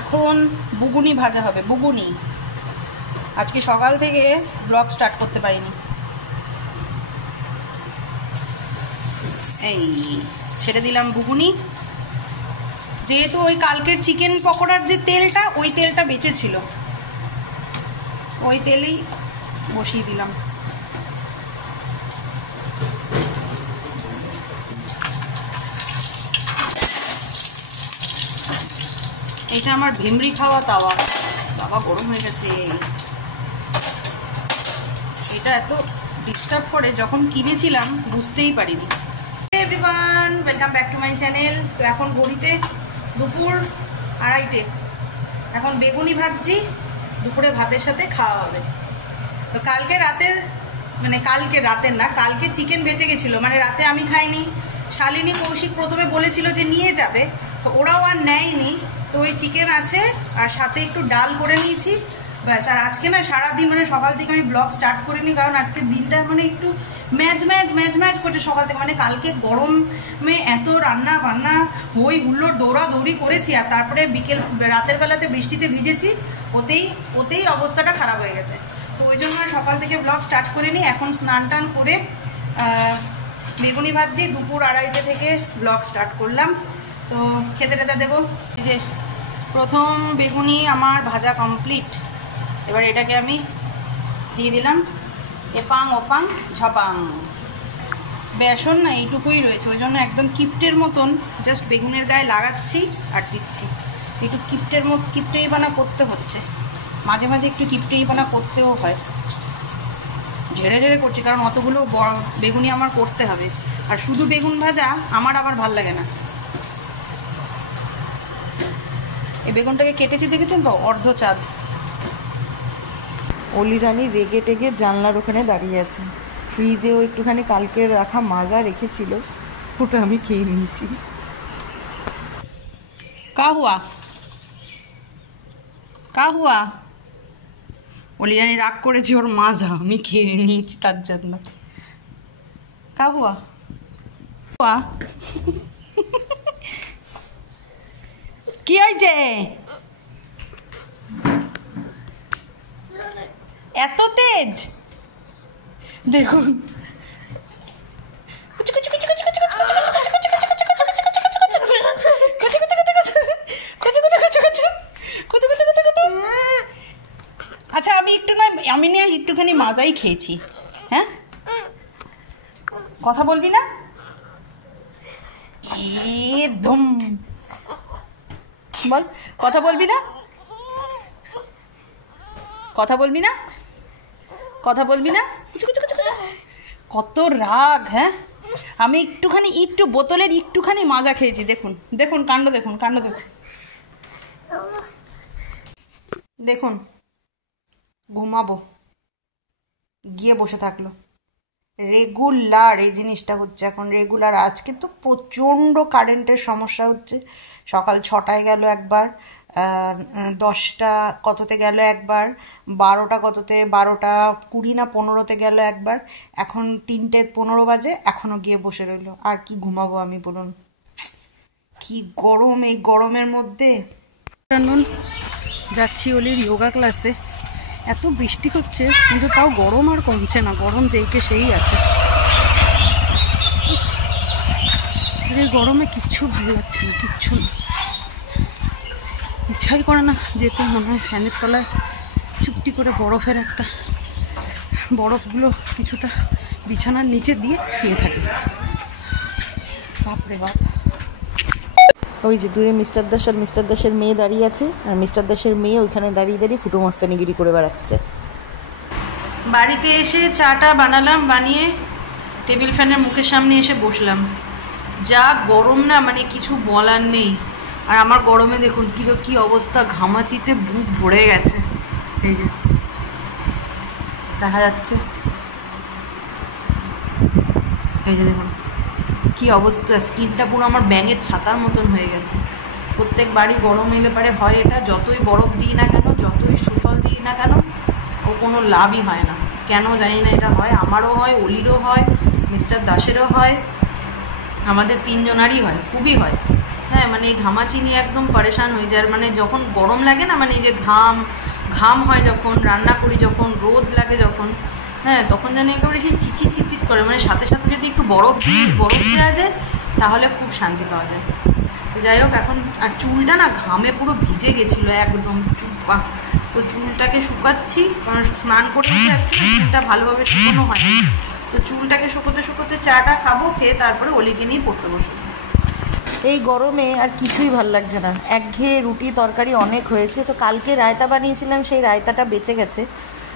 এখন বুগুনি ভাজা হবে, বুগুনি। আজকে সকাল থেকে ব্লগ স্টার্ট করতে পারিনি। এই ছেড়ে দিলাম বুগুনি। যেহেতু ওই কালকের চিকেন পকোড়ার যে তেলটা, ওই তেলটা বেঁচে ছিল, ওই তেলেই বসিয়ে দিলাম। এটা আমার ভেমরি খাওয়া তাওয়া, বাবা গরম হয়ে গেছে। এটা এত ডিস্টার্ব করে, যখন কিনেছিলাম বুঝতেই পারিনি। Everyone, welcome back to my channel. তো এখন ঘড়িতে দুপুর 2:30। এখন বেগুনি ভাজছি, দুপুরে ভাতের সাথে খাওয়া হবে। তো কালকে রাতের না, কালকে চিকেন বেঁচে গেছিলো, মানে রাতে আমি খাইনি। শালিনী কৌশিক প্রথমে বলেছিল যে নিয়ে যাবে, তো ওরাও আর নেয়নি। তো ওই চিকেন আছে, আর সাথে একটু ডাল করে নিয়েছি, ব্যাস। আর আজকে না সারাদিন, মানে সকাল থেকে আমি ব্লগ স্টার্ট করিনি, কারণ আজকের দিনটা মানে একটু ম্যাচ করছে সকাল থেকে। মানে কালকে গরমে এত রান্না বান্না হই হুল্লোড় দৌড়াদৌড়ি করেছি, আর তারপরে রাতের বেলাতে বৃষ্টিতে ভিজেছি, ওতেই অবস্থাটা খারাপ হয়ে গেছে। তো ওই জন্য সকাল থেকে ব্লগ স্টার্ট করিনি। এখন স্নান টান করে বেগুনি ভাজছি, দুপুর 2:30 থেকে ব্লগ স্টার্ট করলাম। তো খেতে দেবো। এই যে প্রথম বেগুনি আমার ভাজা কমপ্লিট। এবার এটাকে আমি দিয়ে দিলাম, এপাং ওপাং ঝপাং। বেসন না এইটুকুই রয়েছে, ওই জন্য একদম কিপ্টের মতন জাস্ট বেগুনের গায়ে লাগাচ্ছি আর দিচ্ছি। একটু কিপ্টেই বানা করতে হচ্ছে, মাঝে মাঝে একটু কিপ্টেই বানা করতেও হয়। ঝেড়ে করছি, কারণ অতগুলো বেগুনি আমার করতে হবে। আর শুধু বেগুন ভাজা আমার আবার ভাল লাগে না। এই বেগুনটাকে কেটেছি দেখেছেন তো, অর্ধ চাঁদ। অলি রানী রেগে টেগে জানলার ওখানে দাঁড়িয়ে আছে। ফ্রিজেও একটুখানি কালকে রাখা মাজা রেখেছিল, ওটা আমি খেয়ে নিয়েছি। কা হুয়া অলি রানী রাগ করেছি, ওর মাজা আমি খেয়ে নিয়েছি তার জন্য। কা হুয়া কি হয়েছে এত তেজ? দেখুন আচ্ছা, আমি একটুখানি মাজাই খেয়েছি। হ্যাঁ, কথা বলবি না? একদম বল, কথা বলবি না? কত রাগ! হ্যাঁ, আমি একটু বোতলের একটুখানি মাজা খেয়েছি। দেখুন কাণ্ড, দেখুন ঘুমাবো গিয়ে বসে থাকলো। রেগুলার এই জিনিসটা হচ্ছে এখন, রেগুলার। আজকে তো প্রচণ্ড কারেন্টের সমস্যা হচ্ছে। সকাল 6টায় গেল একবার, 10টা কততে গেল একবার, 12টা কততে, 12:20 না 15তে গেল একবার। এখন 3:15 বাজে, এখনও গিয়ে বসে রইলো। আর কি ঘুমাবো আমি, বলুন? কি গরম এই গরমের মধ্যে। যাচ্ছি অলির যোগা ক্লাসে। এত বৃষ্টি হচ্ছে, কিন্তু তাও গরম আর কমছে না, গরম যেইকে সেই আছে। এই গরমে কিচ্ছু ভালো লাগছে না, কিচ্ছু না। ইচ্ছাই করে না যেতে, মনে হয় ফ্যানের তলায় চুপটি করে বরফগুলো কিছুটা বিছানার নিচে দিয়ে শুয়ে থাকে। বাপরে বাপ। ওই যে দূরে মিস্টার দাস আর মিস্টার দাসের মেয়ে দাঁড়িয়ে আছে, আর মিস্টার দাসের মেয়ে ওইখানে দাঁড়িয়ে ফুটো মস্তানিগিরি করে বেড়াচ্ছে। বাড়িতে এসে চাটা বানালাম, বানিয়ে টেবিল ফ্যানের মুখের সামনে এসে বসলাম। যা গরম না, মানে কিছু বলার নেই। আর আমার গরমে দেখুন কি অবস্থা, ঘামাচিতে বুক ভরে গেছে। এই যে দেখা যাচ্ছে, এই যে দেখুন কি অবস্থা, স্কিনটা পুরো আমার ব্যাঙের ছাতার মতন হয়ে গেছে। প্রত্যেক বাড়ি গরম এলে পারে হয় এটা, যতই বরফ দিই না কেন, যতই সুফল দিই না কেন, ও কোনো লাভই হয় না। কেন জানি না এটা হয়, আমারও হয়, অলিরও হয়, মিস্টার দাসেরও হয়, আমাদের তিনজনারই হয়, খুবই হয়। হ্যাঁ, মানে এই ঘামাচি নিয়ে একদম পরেশান হয়ে যায়। মানে যখন গরম লাগে না, মানে এই যে ঘাম হয় যখন, রান্না করি যখন, রোদ লাগে যখন, হ্যাঁ তখন জানি একেবারে সেই চিচিট চিচিট করে, মানে সাথে সাথে যদি একটু বরফ দেওয়া যায় তাহলে খুব শান্তি পাওয়া যায়। তো যাই হোক এখন, আর চুলটা না ঘামে পুরো ভিজে গেছিলো একদম চুপা, তো চুলটাকে শুকাচ্ছি, কারণ স্নান করতে আজকে চুলটা ভালোভাবে শুকনো হয় না। তো চুলটাকে শুকোতে শুকোতে চাটা খাবো, খেয়ে তারপরে অলিকে নিয়ে পড়তে বসবো। এই গরমে আর কিছুই ভাল লাগছে না, একঘেয়ে রুটি তরকারি অনেক হয়েছে। তো কালকে রায়তা বানিয়েছিলাম, সেই রায়তাটা বেঁচে গেছে,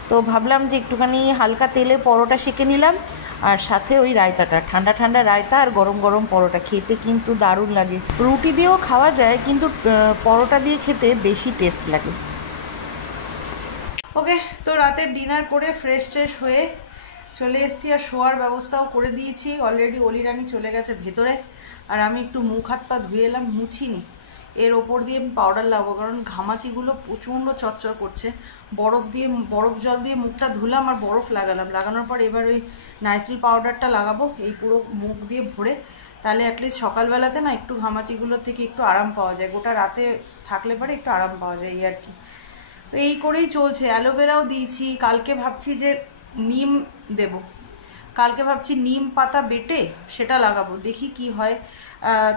তো ভাবলাম যে একটুখানি হালকা তেলে পরোটা সেঁকে নিলাম, আর সাথে ওই রায়তাটা, ঠান্ডা ঠান্ডা রায়তা আর গরম গরম পরোটা, খেতে কিন্তু দারুণ লাগে। রুটি দিয়েও খাওয়া যায়, কিন্তু পরোটা দিয়ে খেতে বেশি টেস্ট লাগে। ওকে, তো রাতের ডিনার করে ফ্রেশ ট্রেশ হয়ে চলে এসেছি, আর শোয়ার ব্যবস্থাও করে দিয়েছি অলরেডি। অলি রানী চলে গেছে ভেতরে, আর আমি একটু মুখ হাত পা ধুয়ে এলাম, মুছিনি। এর ওপর দিয়ে পাউডার লাগাবো, কারণ ঘামাচিগুলো প্রচণ্ড চচ্চর করছে। বরফ জল দিয়ে মুখটা ধুলাম আর বরফ লাগানোর পর এবার ওই নাইসিল পাউডারটা লাগাবো এই পুরো মুখ দিয়ে ভরে, তাহলে অ্যাটলিস্ট সকালবেলাতে না একটু ঘামাচিগুলোর থেকে একটু আরাম পাওয়া যায়। গোটা রাতে থাকলে পরে একটু আরাম পাওয়া যায়, এই আর কি। তো এই করেই চলছে। অ্যালোভেরাও দিয়েছি, কালকে ভাবছি যে নিম দেব, কালকে ভাবছি নিম পাতা বেটে সেটা লাগাবো, দেখি কি হয়।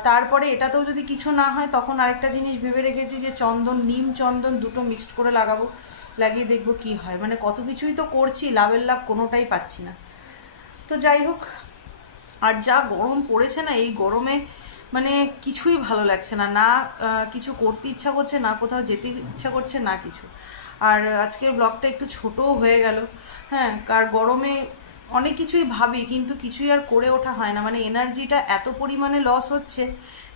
তারপরে এটাতেও যদি কিছু না হয় তখন আরেকটা জিনিস ভেবে রেখেছি যে নিম চন্দন দুটো মিক্সড করে লাগাবো, লাগিয়ে দেখবো কি হয়। মানে কত কিছুই তো করছি, লাভের লাভ কোনোটাই পাচ্ছি না। তো যাই হোক, আর যা গরম পড়েছে না, এই গরমে মানে কিছুই ভালো লাগছে না, না কিছু করতে ইচ্ছা করছে, না কোথাও যেতে ইচ্ছা করছে, না কিছু। আর আজকের ব্লগটা একটু ছোটও হয়ে গেল, হ্যাঁ, আর গরমে অনেক কিছুই ভাবি কিন্তু কিছুই আর করে ওঠা হয় না, মানে এনার্জিটা এত পরিমাণে লস হচ্ছে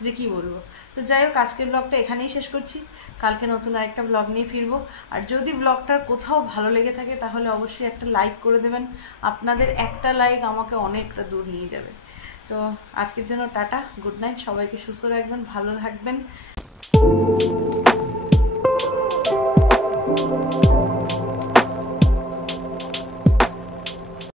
যে কি বলবো। তো যাই হোক, আজকের ব্লগটা এখানেই শেষ করছি, কালকে নতুন আরেকটা ব্লগ নিয়ে ফিরবো। আর যদি ব্লগটার কোথাও ভালো লেগে থাকে তাহলে অবশ্যই একটা লাইক করে দেবেন, আপনাদের একটা লাইক আমাকে অনেকটা দূর নিয়ে যাবে। তো আজকের জন্য টাটা, গুড নাইট, সবাইকে সুস্থ রাখবেন, ভালো থাকবেন।